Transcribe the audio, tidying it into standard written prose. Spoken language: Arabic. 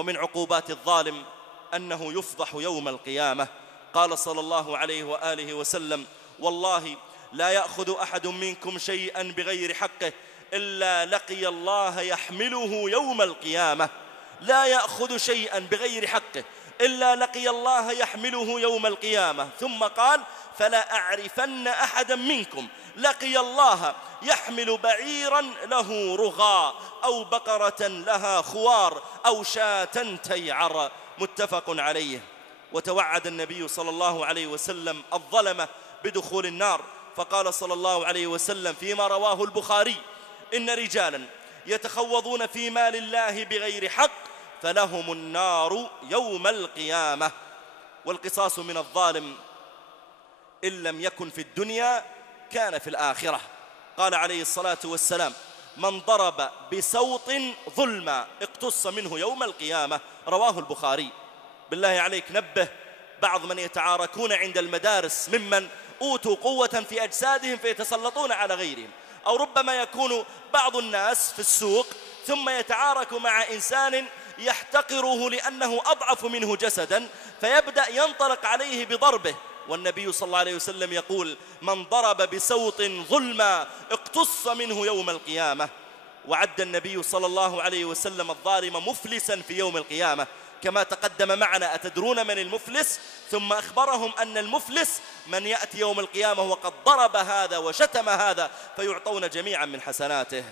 ومن عقوبات الظالم أنه يفضح يوم القيامة. قال صلى الله عليه وآله وسلم: والله لا يأخذ أحد منكم شيئا بغير حقه إلا لقي الله يحمله يوم القيامة. لا يأخذ شيئا بغير حقه إلا لقي الله يحمله يوم القيامة. ثم قال: فلا أعرفن أحدا منكم لقي الله يحمل بعيرا له رغاء أو بقرة لها خوار أو شاة تيعر. متفق عليه. وتوعد النبي صلى الله عليه وسلم الظلمة بدخول النار، فقال صلى الله عليه وسلم فيما رواه البخاري: إن رجالا يتخوضون في مال الله بغير حق فلهم النار يوم القيامة. والقصاص من الظالم إن لم يكن في الدنيا كان في الآخرة. قال عليه الصلاة والسلام: من ضرب بسوط ظلما اقتص منه يوم القيامة. رواه البخاري. بالله عليك نبه بعض من يتعاركون عند المدارس ممن أوتوا قوة في أجسادهم فيتسلطون على غيرهم، أو ربما يكون بعض الناس في السوق ثم يتعارك مع إنسان يحتقره لأنه أضعف منه جسدا فيبدأ ينطلق عليه بضربه. والنبي صلى الله عليه وسلم يقول: من ضرب بسوط ظلما اقتص منه يوم القيامة. وعد النبي صلى الله عليه وسلم الظالم مفلسا في يوم القيامة كما تقدم معنا. أتدرون من المفلس؟ ثم أخبرهم أن المفلس من يأتي يوم القيامة وقد ضرب هذا وشتم هذا فيعطون جميعا من حسناته.